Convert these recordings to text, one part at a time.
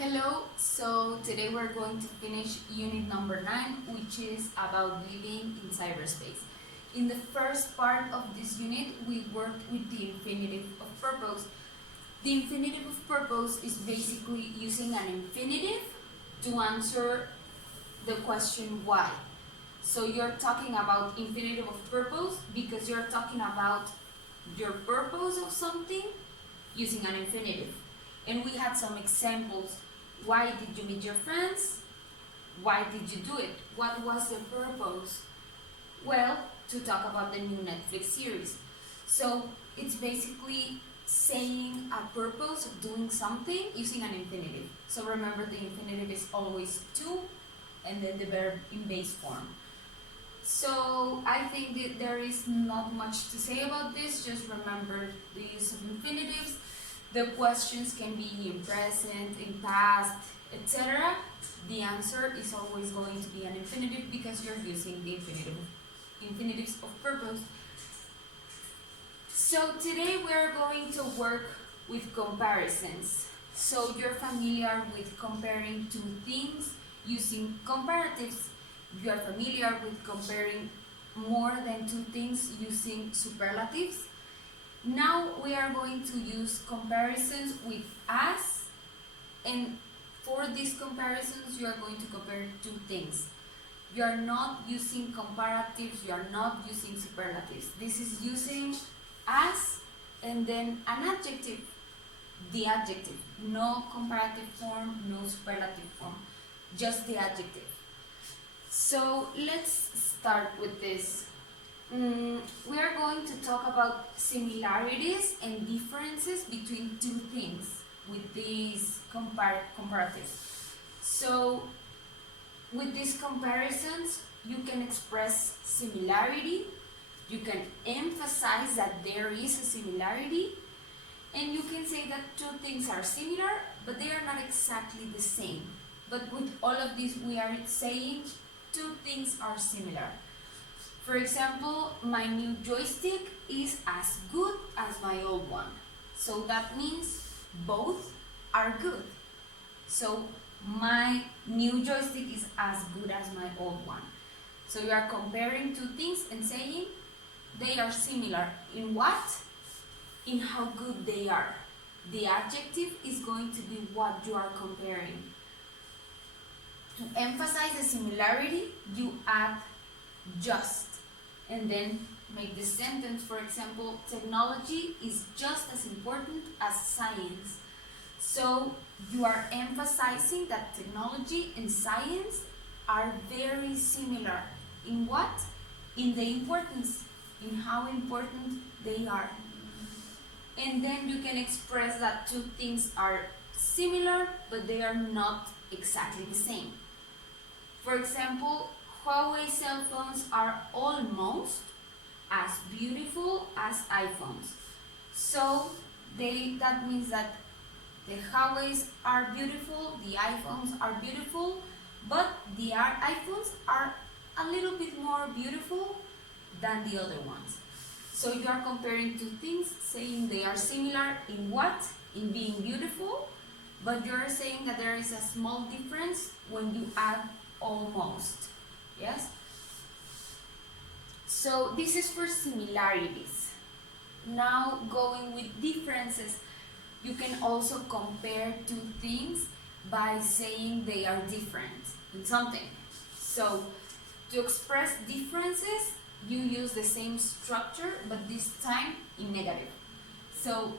Hello, so today we're going to finish unit number 9, which is about living in cyberspace. In the first part of this unit, we worked with the infinitive of purpose. The infinitive of purpose is basically using an infinitive to answer the question why. So you're talking about infinitive of purpose because you're talking about your purpose of something using an infinitive. And we had some examples. Why did you meet your friends? Why did you do it? What was the purpose? Well, to talk about the new Netflix series. So it's basically saying a purpose of doing something using an infinitive. So remember, the infinitive is always to and then the verb in base form. So I think that there is not much to say about this. Just remember the use of infinitives. The questions can be in present, in past, etc. The answer is always going to be an infinitive because you're using the infinitives of purpose. So today we're going to work with comparisons. So you're familiar with comparing two things using comparatives. You are familiar with comparing more than two things using superlatives. Now we are going to use comparisons with as, and for these comparisons you are going to compare two things. You are not using comparatives, you are not using superlatives. This is using as and then an adjective, the adjective. No comparative form, no superlative form, just the adjective. So let's start with this. We are going to talk about similarities and differences between two things with these comparatives. So with these comparisons, you can express similarity, you can emphasize that there is a similarity, and you can say that two things are similar, but they are not exactly the same. But with all of this, we are saying two things are similar. For example, my new joystick is as good as my old one. So that means both are good. So my new joystick is as good as my old one. So you are comparing two things and saying they are similar. In what? In how good they are. The adjective is going to be what you are comparing. To emphasize the similarity, you add just. And then make the sentence, for example, technology is just as important as science. So you are emphasizing that technology and science are very similar. In what? In the importance, in how important they are. And then you can express that two things are similar, but they are not exactly the same. For example, Huawei cell phones are almost as beautiful as iPhones. So that means that the Huawei's are beautiful, the iPhones are beautiful, but the iPhones are a little bit more beautiful than the other ones. So you are comparing two things, saying they are similar in what? In being beautiful, but you're saying that there is a small difference when you add almost. Yes? So this is for similarities. Now going with differences, you can also compare two things by saying they are different in something. So to express differences, you use the same structure, but this time in negative. So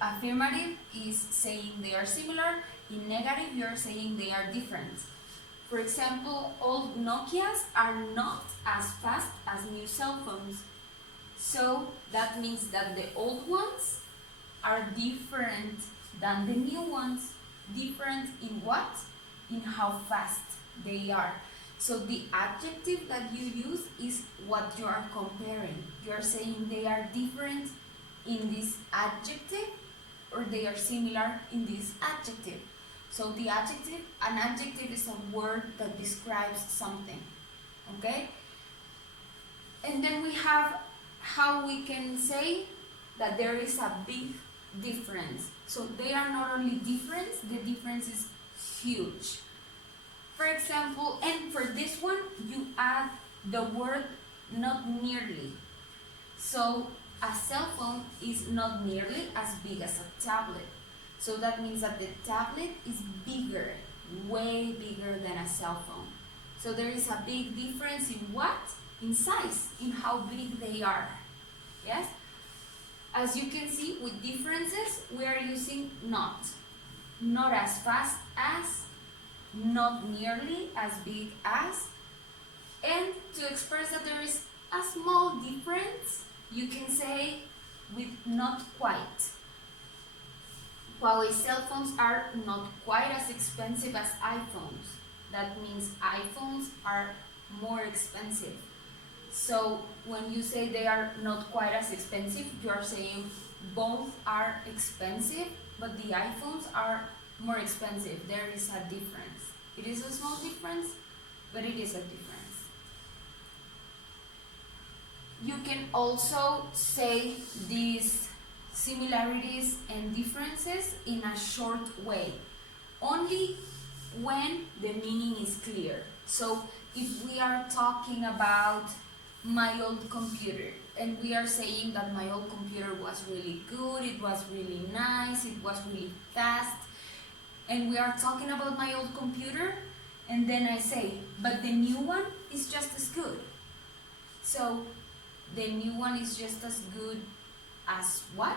affirmative is saying they are similar. In negative, you are saying they are different. For example, old Nokias are not as fast as new cell phones. So that means that the old ones are different than the new ones. Different in what? In how fast they are. So the adjective that you use is what you are comparing. You are saying they are different in this adjective, or they are similar in this adjective. So the adjective, an adjective is a word that describes something, okay? And then we have how we can say that there is a big difference. So they are not only different, the difference is huge. For example, and for this one, you add the word not nearly. So a cell phone is not nearly as big as a tablet. So that means that the tablet is bigger, way bigger than a cell phone. So there is a big difference in what? In size, in how big they are. Yes? As you can see, with differences, we are using not. Not as fast as, not nearly as big as. And to express that there is a small difference, you can say with not quite. Huawei cell phones are not quite as expensive as iPhones. That means iPhones are more expensive. So when you say they are not quite as expensive, you are saying both are expensive, but the iPhones are more expensive. There is a difference. It is a small difference, but it is a difference. You can also say these similarities and differences in a short way, only when the meaning is clear. So if we are talking about my old computer and we are saying that my old computer was really good, it was really nice, it was really fast, and we are talking about my old computer, and then I say, but the new one is just as good. So the new one is just as good as what?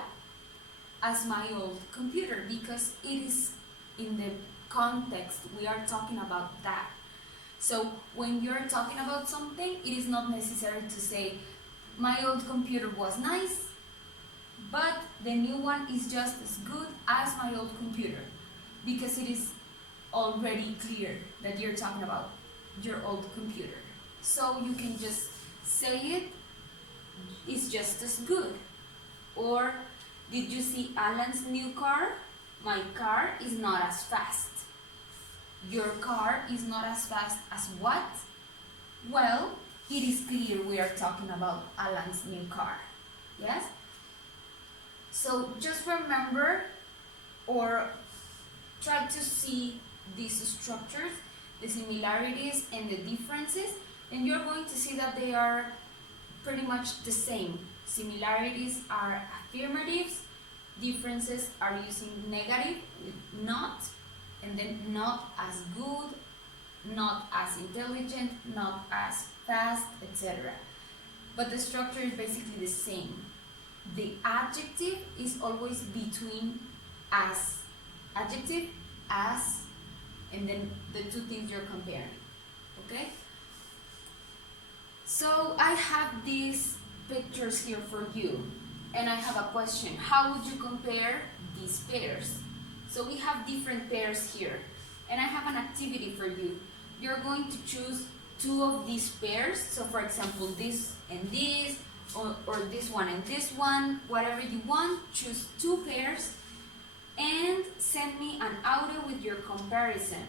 As my old computer, because it is in the context we are talking about that. So when you're talking about something, it is not necessary to say my old computer was nice, but the new one is just as good as my old computer, because it is already clear that you're talking about your old computer. So you can just say it, it's just as good. Or, did you see Alan's new car? My car is not as fast. Your car is not as fast as what? Well, it is clear we are talking about Alan's new car. Yes? So just remember or try to see these structures, the similarities and the differences, and you're going to see that they are pretty much the same. Similarities are affirmatives, differences are using negative with not, and then not as good, not as intelligent, not as fast, etc. But the structure is basically the same. The adjective is always between as, adjective, as, and then the two things you're comparing. Okay? So I have these pictures here for you, and I have a question. How would you compare these pairs? So we have different pairs here, and I have an activity for you. You're going to choose two of these pairs. So for example, this and this, or this one and this one, whatever you want. Choose two pairs and send me an audio with your comparison.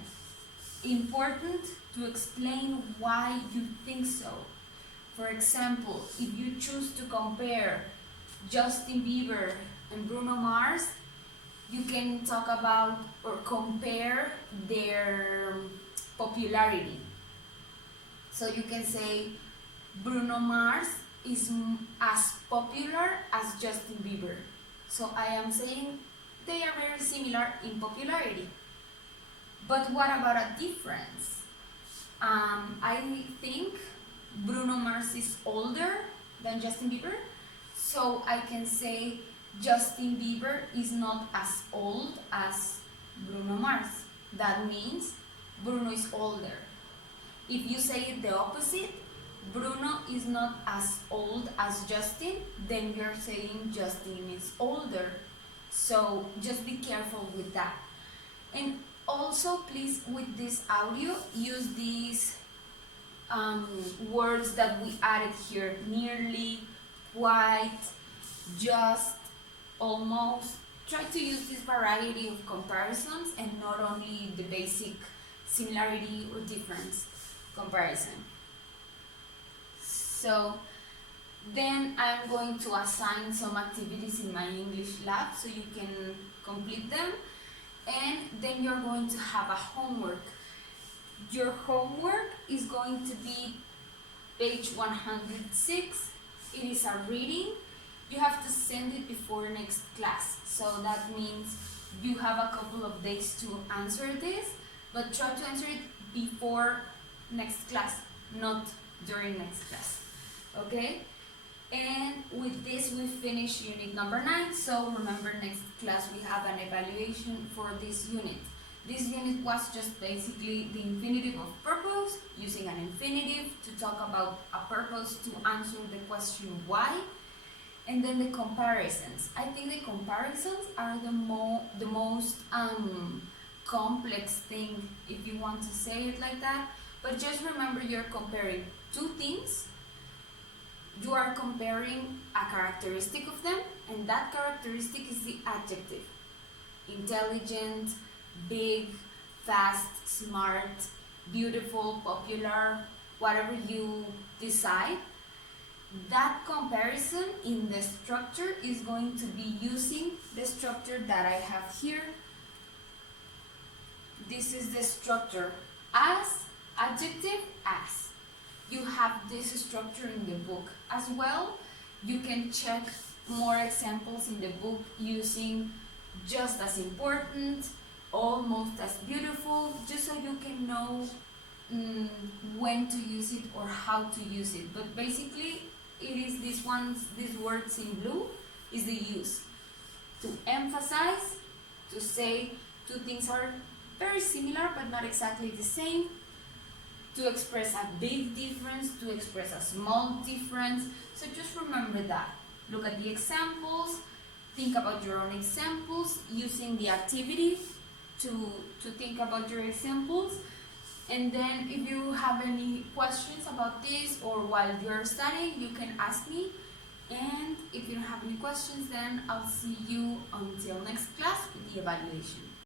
Important to explain why you think so. For example, if you choose to compare Justin Bieber and Bruno Mars, you can talk about or compare their popularity. So you can say Bruno Mars is as popular as Justin Bieber. So I am saying they are very similar in popularity. But what about a difference? I think Bruno Mars is older than Justin Bieber, so I can say Justin Bieber is not as old as Bruno Mars. That means Bruno is older. If you say it the opposite, Bruno is not as old as Justin, then you're saying Justin is older. So just be careful with that. And also, please, with this audio, use these words that we added here: nearly, quite, just, almost. Try to use this variety of comparisons and not only the basic similarity or difference comparison. So then I'm going to assign some activities in my English lab so you can complete them. and then you're going to have a homework. Your homework is going to be page 106. It is a reading. You have to send it before next class, so that means you have a couple of days to answer this, but try to answer it before next class, not during next class. Okay? And with this we finish unit number 9. So remember, next class we have an evaluation for this unit. This unit was just basically the infinitive of purpose, using an infinitive to talk about a purpose to answer the question why. And then the comparisons. I think the comparisons are the most complex thing, if you want to say it like that. But just remember, you're comparing two things. You are comparing a characteristic of them, and that characteristic is the adjective. Intelligent, big, fast, smart, beautiful, popular, whatever you decide. That comparison in the structure is going to be using the structure that I have here. This is the structure: as, adjective, as. You have this structure in the book as well. You can check more examples in the book using just as important, almost as beautiful, just so you can know when to use it or how to use it. But basically, it is these words in blue is the use. To emphasize, to say two things are very similar but not exactly the same. To express a big difference, to express a small difference. So just remember that. Look at the examples, think about your own examples, using the activity to think about your examples. And then if you have any questions about this or while you're studying, you can ask me. And if you don't have any questions, then I'll see you until next class with the evaluation.